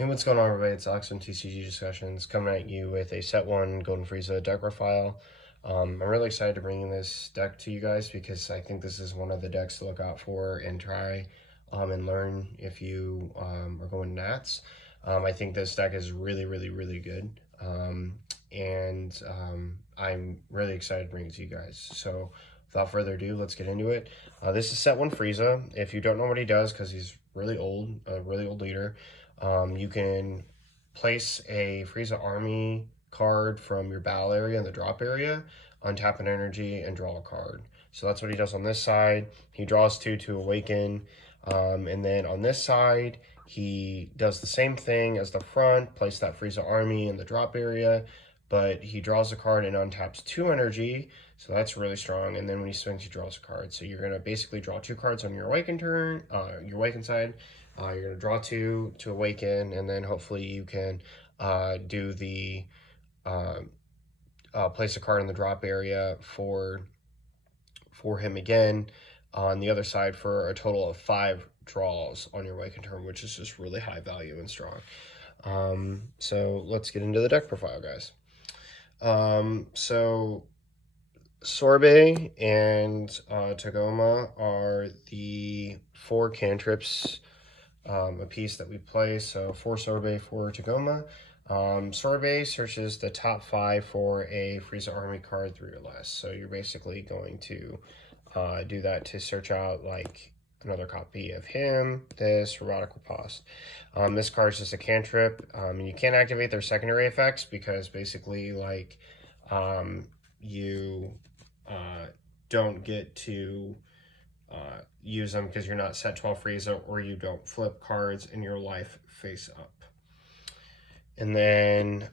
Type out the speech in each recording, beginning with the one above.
Hey, what's going on, everybody? It's Alex from TCG Discussions coming at you with a set one Golden Frieza deck profile. I'm really excited to bring this deck to you guys because I think this is one of the decks to look out for and try and learn if you are going Nats. I think this deck is really good. I'm really excited to bring it to you guys. So without further ado, let's get into it. This is set one Frieza. If you don't know what he does, because he's really old, a really old leader, you can place a Frieza Army card from your battle area in the drop area, untap an energy, and draw a card. So that's what he does on this side. He draws two to awaken. And then on this side, he does the same thing as the front, place that Frieza Army in the drop area, but he draws a card and untaps two energy, so that's really strong. And then when he swings, he draws a card. So you're going to basically draw two cards on your awaken turn, your awaken side. You're going to draw two to awaken, and then hopefully you can do the place a card in the drop area for him again on the other side for a total of 5 draws on your awaken turn, which is just really high value and strong. So let's get into the deck profile, guys. So Sorbet and Tagoma are the 4 cantrips a piece that we play. So 4 Sorbet, 4 Tagoma. Sorbet searches the top 5 for a Frieza Army card 3 or less. So you're basically going to do that to search out like another copy of him, this, Robotic Riposte. This card is just a cantrip, and you can't activate their secondary effects because basically like you don't get to use them because you're not set 12 Frieza, or you don't flip cards in your life face up. And then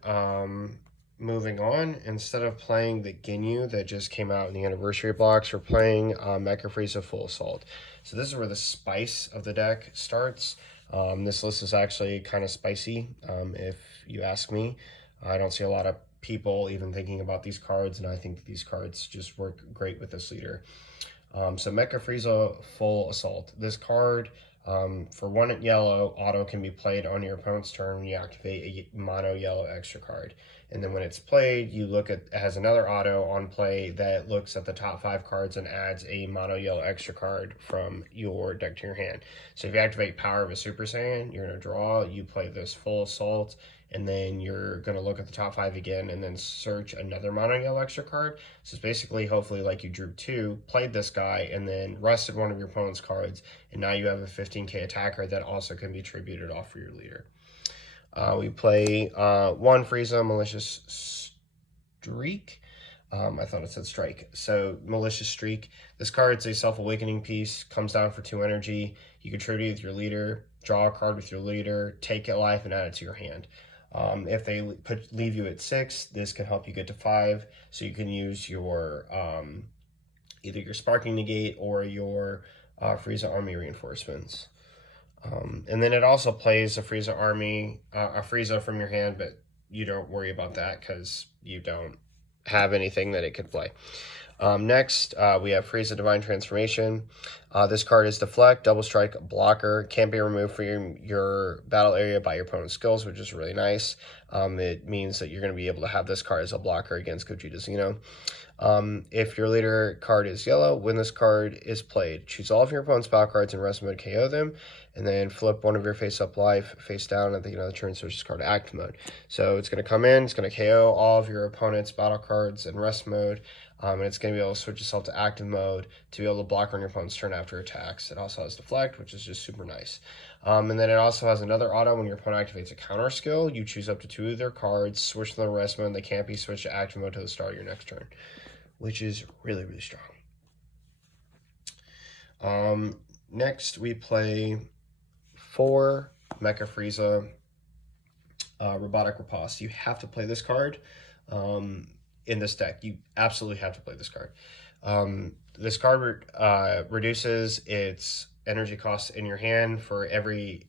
moving on, instead of playing the Ginyu that just came out in the anniversary box, we're playing Mecha Frieza Full Assault. So this is where the spice of the deck starts. This list is actually kind of spicy, if you ask me. I don't see a lot of people even thinking about these cards, and I think these cards just work great with this leader. So Mecha Frieza Full Assault. This card, for 1 yellow, auto can be played on your opponent's turn when you activate a mono yellow extra card. And then when it's played, you look at, it has another auto on play that looks at the top 5 cards and adds a mono yellow extra card from your deck to your hand. So if you activate Power of a Super Saiyan, you're going to draw, you play this Full Assault, and then you're going to look at the top 5 again and then search another mono yellow extra card. So it's basically, hopefully, like you drew 2, played this guy, and then rested one of your opponent's cards, and now you have a 15k attacker that also can be tributed off for your leader. We play 1 Frieza Malicious Streak. I thought it said Strike. So Malicious Streak. This card's a self-awakening piece, comes down for 2 energy. You can tribute with your leader, draw a card with your leader, take it life, and add it to your hand. If they leave you at 6, this can help you get to 5, so you can use your either your Sparking Negate or your Frieza Army reinforcements. And then it also plays a Frieza Army, a Frieza from your hand, but you don't worry about that because you don't have anything that it could play. Next, we have Frieza Divine Transformation. This card is Deflect, Double Strike, Blocker. Can't be removed from your battle area by your opponent's skills, which is really nice. It means that you're going to be able to have this card as a blocker against Gogeta Xeno. If your leader card is yellow, when this card is played, choose all of your opponent's battle cards in rest mode, KO them, and then flip one of your face-up life face down at the end of the turn, switch this card to active mode. So it's going to come in, it's going to KO all of your opponent's battle cards in rest mode, and it's going to be able to switch itself to active mode to be able to block on your opponent's turn after attacks. It also has Deflect, which is just super nice. And then it also has another auto. When your opponent activates a counter skill, you choose up to 2 of their cards, switch to the rest mode, they can't be switched to active mode to the start of your next turn, which is really strong. Next, we play 4 Mecha Frieza Robotic Riposte. You have to play this card in this deck. You absolutely have to play this card. This card reduces its energy cost in your hand for every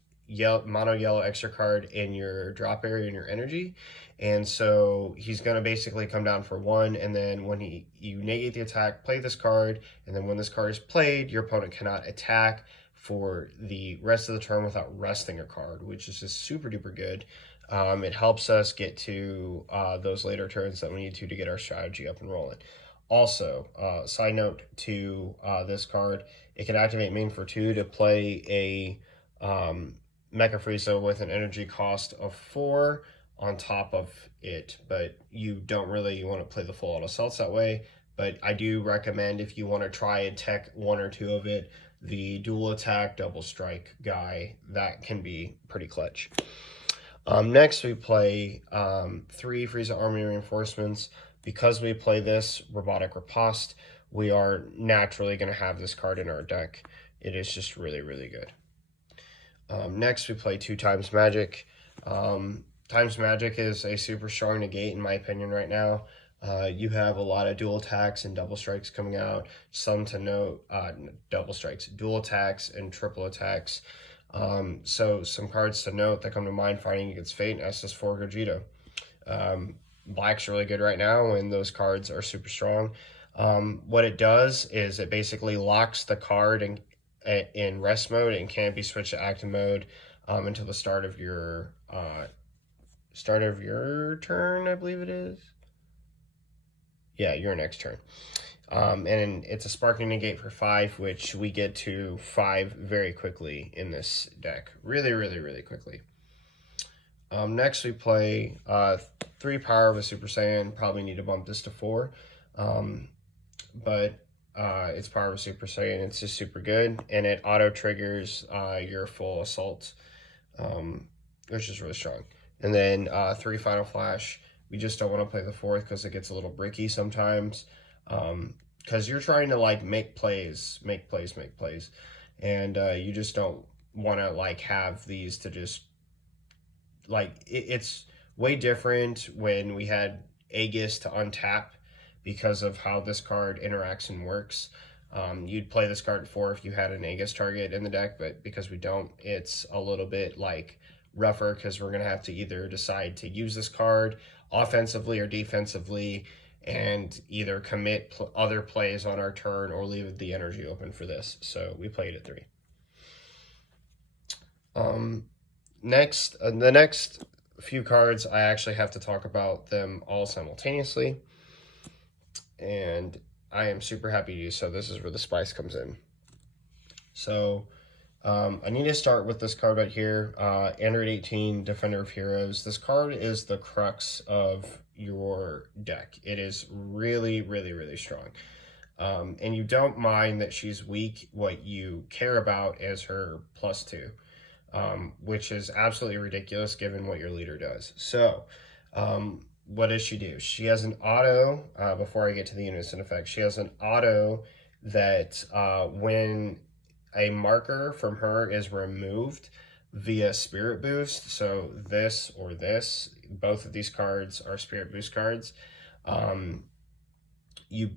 mono yellow extra card in your drop area in your energy. And so he's going to basically come down for 1, and then when you negate the attack, play this card, and then when this card is played, your opponent cannot attack for the rest of the turn without resting a card, which is just super duper good. It helps us get to those later turns that we need to get our strategy up and rolling. Also, side note to this card, it can activate main for 2 to play a Mecha Frieza with an energy cost of 4 on top of it, but you don't really want to play the full auto cells that way. But I do recommend, if you want to try and tech 1 or 2 of it, the dual attack double strike guy, that can be pretty clutch. Next we play 3 Frieza Army Reinforcements. Because we play this Robotic Riposte, we are naturally going to have this card in our deck. It is just really, really good. Next we play 2 Times Magic. Times Magic is a super strong negate in my opinion right now. You have a lot of dual attacks and double strikes coming out. Some to note, double strikes, dual attacks and triple attacks. So some cards to note that come to mind: Fighting Against Fate and SS4 Gogeta. Black's really good right now, and those cards are super strong. What it does is it basically locks the card in rest mode and can't be switched to active mode until the start of your turn, I believe it is. Yeah, your next turn. And it's a Sparking Negate for 5, which we get to 5 very quickly in this deck. Really, really, really quickly. Next we play 3 Power of a Super Saiyan. Probably need to bump this to 4. But it's Power of a Super Saiyan. It's just super good. And it auto triggers your full assault, which is really strong. And then 3 Final Flash. We just don't want to play the 4th because it gets a little bricky sometimes. Because you're trying to like make plays. And you just don't want to like have these to just like it's way different when we had Aegis to untap because of how this card interacts and works. You'd play this card at 4 if you had an Aegis target in the deck, but because we don't, it's a little bit like rougher because we're going to have to either decide to use this card offensively or defensively and either commit other plays on our turn or leave the energy open for this. So we played at 3. Next, the next few cards, I actually have to talk about them all simultaneously, and I am super happy to do so. This is where the spice comes in. So I need to start with this card right here, Android 18, Defender of Heroes. This card is the crux of your deck. It is really, really, really strong. And you don't mind that she's weak. What you care about is her +2. Which is absolutely ridiculous given what your leader does. So, what does she do? She has an auto, before I get to the unison effect, she has an auto that when a marker from her is removed via Spirit Boost, so this or this, both of these cards are Spirit Boost cards, you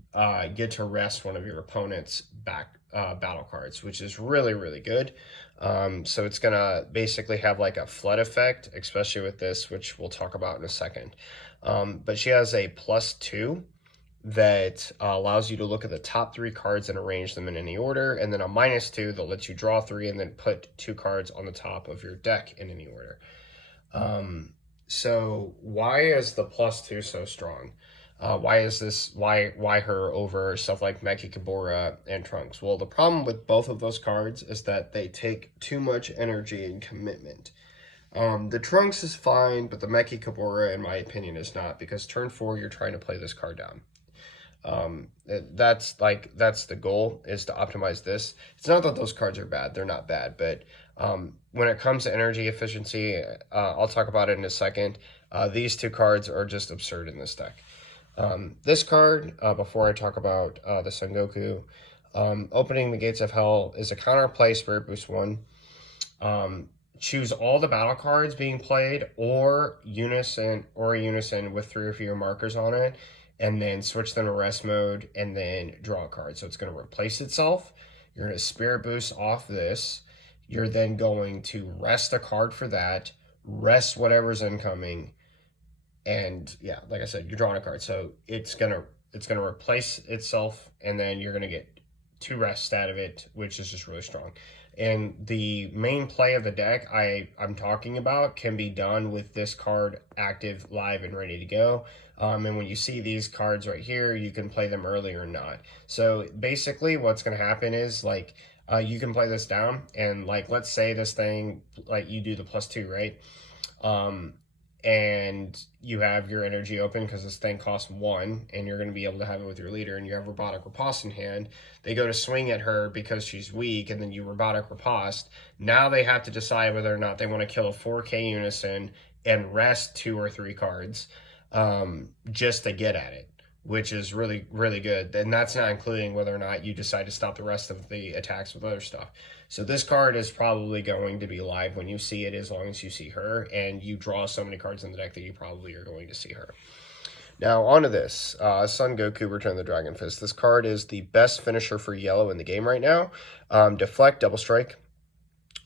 get to rest one of your opponent's back battle cards, which is really, really good. So it's going to basically have like a flood effect, especially with this, which we'll talk about in a second. But she has a +2 that allows you to look at the top 3 cards and arrange them in any order, and then a -2 that lets you draw 3 and then put 2 cards on the top of your deck in any order. So why is the +2 so strong? Why is this? Why her over stuff like Meki Kabura and Trunks? Well, the problem with both of those cards is that they take too much energy and commitment. The Trunks is fine, but the Meki Kabura, in my opinion, is not, because turn 4 you're trying to play this card down. That's the goal, is to optimize this. It's not that those cards are bad; they're not bad, but when it comes to energy efficiency, I'll talk about it in a second. These 2 cards are just absurd in this deck. This card, before I talk about the Son Goku, Opening the Gates of Hell is a counterplay Spirit Boost 1. Choose all the battle cards being played or unison with 3 or fewer markers on it, and then switch them to rest mode and then draw a card. So it's going to replace itself. You're going to Spirit Boost off this. You're then going to rest a card for that, rest whatever's incoming, and yeah, like I said, you're drawing a card. So it's gonna replace itself, and then you're gonna get 2 rests out of it, which is just really strong. And the main play of the deck I'm talking about can be done with this card active, live, and ready to go. And when you see these cards right here, you can play them early or not. So basically what's going to happen is like you can play this down, and like let's say this thing, like you do the +2, right? Um, and you have your energy open because this thing costs 1, and you're going to be able to have it with your leader, and you have robotic riposte in hand. They go to swing at her because she's weak, and then you robotic riposte. Now they have to decide whether or not they want to kill a 4K unison and rest 2 or 3 cards just to get at it, which is really, really good. And that's not including whether or not you decide to stop the rest of the attacks with other stuff. So this card is probably going to be live when you see it, as long as you see her, and you draw so many cards in the deck that you probably are going to see her. Now, on to this. Son Goku, Return of the Dragon Fist. This card is the best finisher for yellow in the game right now. Deflect, Double Strike.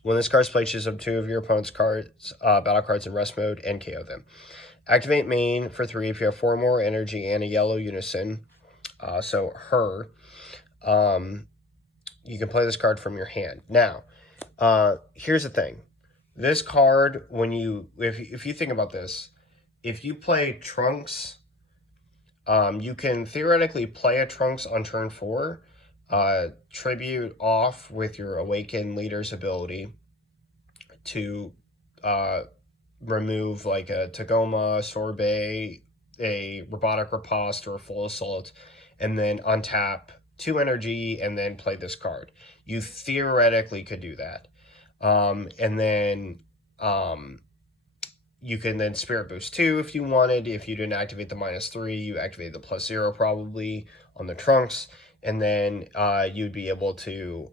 When this card is played, choose up 2 of your opponent's cards, battle cards in rest mode, and KO them. Activate main for 3 if you have 4 more energy and a yellow unison. So her. You can play this card from your hand. Now, here's the thing. This card, when you, if you think about this, if you play Trunks, you can theoretically play a Trunks on turn 4, tribute off with your Awakened Leader's ability to remove like a Tagoma, Sorbet, a Robotic Riposte, or a Full Assault, and then untap 2 energy and then play this card. You theoretically could do that. And then you can then Spirit Boost 2 if you wanted. If you didn't activate the -3, you activate the +0 probably on the Trunks. And then you'd be able to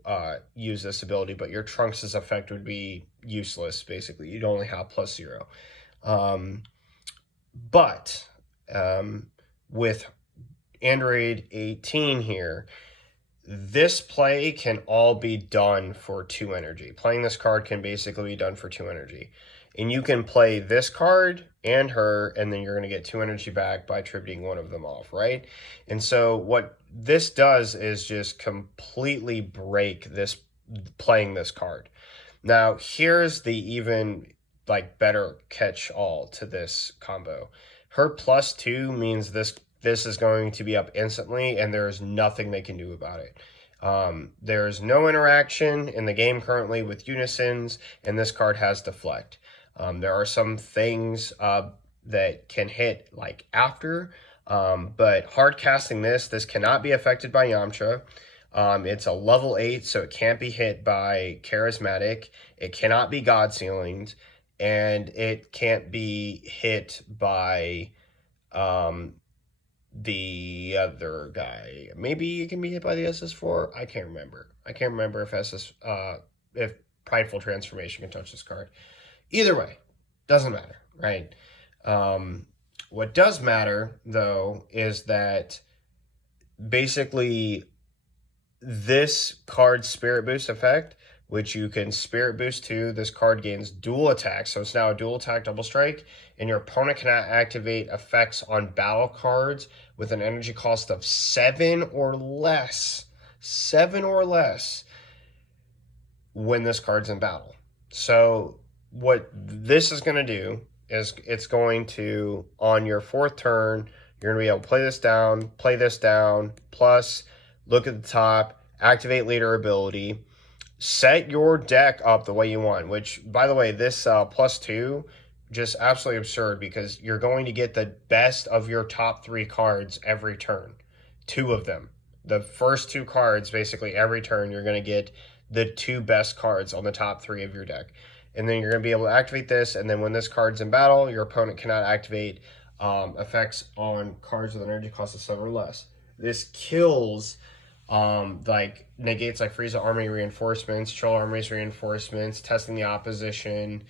use this ability, but your Trunks' effect would be useless, basically. You'd only have +0. But with Android 18 here, this play can all be done for 2 energy. Playing this card can basically be done for 2 energy. And you can play this card and her, and then you're going to get 2 energy back by tributing one of them off, right? And so what this does is just completely break this, playing this card. Now, here's the even like better catch-all to this combo. Her +2 means this is going to be up instantly, and there's nothing they can do about it. There's no interaction in the game currently with unisons, and this card has Deflect. There are some things that can hit like after, but hard casting this cannot be affected by Yamcha. It's a level 8, so it can't be hit by Charismatic. It cannot be God Ceilinged, and it can't be hit by the other guy. Maybe it can be hit by the SS4. I can't remember. I can't remember if Prideful Transformation can touch this card. Either way, doesn't matter, right? What does matter, though, is that basically this card's Spirit Boost effect, which you can Spirit Boost to, this card gains dual attack, so it's now a dual attack double strike, and your opponent cannot activate effects on battle cards with an energy cost of 7 or less. 7 or less when this card's in battle. So what this is going to do is it's going to, on your 4th turn, you're going to be able to play this down, plus look at the top, activate leader ability, set your deck up the way you want, which, by the way, this +2, just absolutely absurd, because you're going to get the best of your top 3 cards every turn. 2 of them. The first 2 cards, basically every turn, you're going to get the 2 best cards on the top 3 of your deck. And then you're going to be able to activate this, and then when this card's in battle, your opponent cannot activate effects on cards with an energy cost of 7 or less. This kills like negates like Frieza Army Reinforcements, Troll Army's Reinforcements, Testing the Opposition,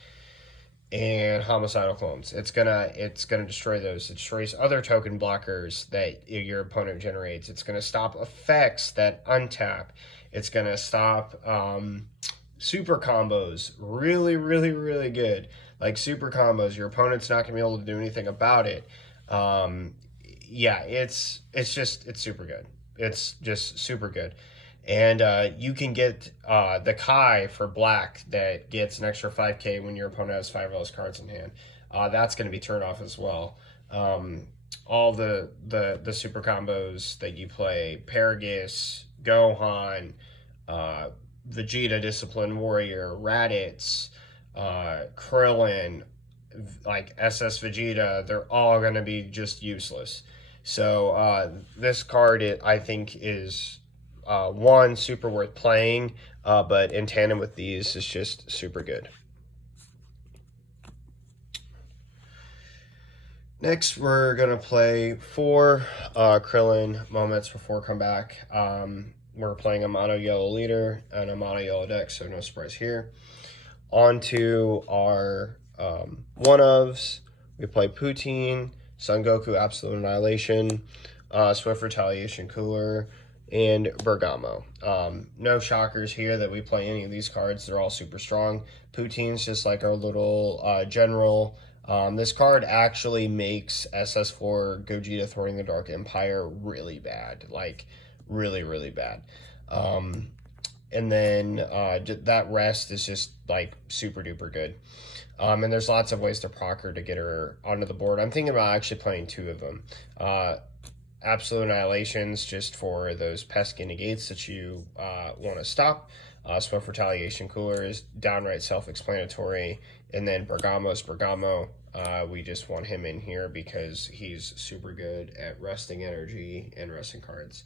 and Homicidal Clones. It's gonna destroy those. It destroys other token blockers that your opponent generates. It's gonna stop effects that untap. It's gonna stop super combos. Really, really, really good. Like super combos, your opponent's not gonna be able to do anything about it. Yeah, it's super good. It's just super good. And you can get the Kai for black that gets an extra 5k when your opponent has 5 of those cards in hand. That's going to be turned off as well. All the super combos that you play, Paragus, Gohan, Vegeta, Discipline Warrior, Raditz, Krillin, like SS Vegeta, they're all going to be just useless. So this card, I think, is one, super worth playing, but in tandem with these, is just super good. Next, we're going to play 4 Krillin moments before comeback. We're playing a mono yellow leader and a mono yellow deck, so no surprise here. On to our one-ofs. We play Poutine, Son Goku, Absolute Annihilation, Swift Retaliation Cooler, and Bergamo. No shockers here that we play any of these cards. They're all super strong. Poutine's just like our little general. This card actually makes SS4 Gogeta Thwarting the Dark Empire really bad. Like, really, really bad. And then that rest is just like super duper good. And there's lots of ways to proc her to get her onto the board. I'm thinking about actually playing 2 of them. Absolute Annihilations, just for those pesky negates that you want to stop. Swift Retaliation Cooler is downright self-explanatory. And then Bergamo's Bergamo. We just want him in here because he's super good at resting energy and resting cards.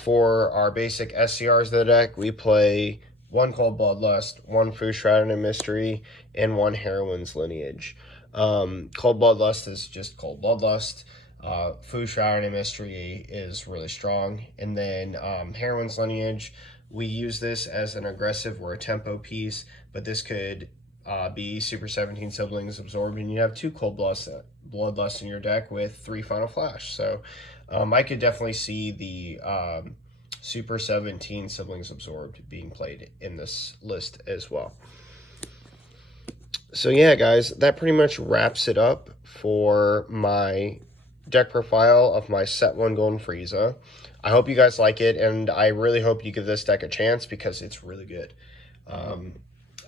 For our basic SCRs of the deck, we play 1 Cold Bloodlust, 1 Fu Shrouded in Mystery, and 1 Heroine's Lineage. Cold Bloodlust is just Cold Bloodlust. Fu Shrouded in Mystery is really strong. And then Heroine's Lineage, we use this as an aggressive or a tempo piece, but this could be Super 17 Siblings Absorbed, and you have 2 Cold Bloodlust in your deck with 3 Final Flash. So I could definitely see the Super 17 Siblings Absorbed being played in this list as well. So yeah, guys, that pretty much wraps it up for my deck profile of my Set 1 Golden Frieza. I hope you guys like it, and I really hope you give this deck a chance because it's really good.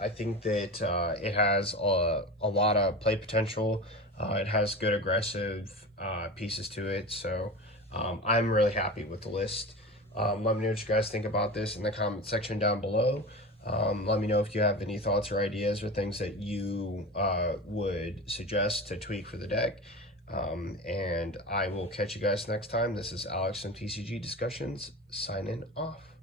I think that it has a lot of play potential. It has good aggressive pieces to it, so I'm really happy with the list. Let me know what you guys think about this in the comment section down below. Let me know if you have any thoughts or ideas or things that you would suggest to tweak for the deck. And I will catch you guys next time. This is Alex from TCG Discussions, signing off.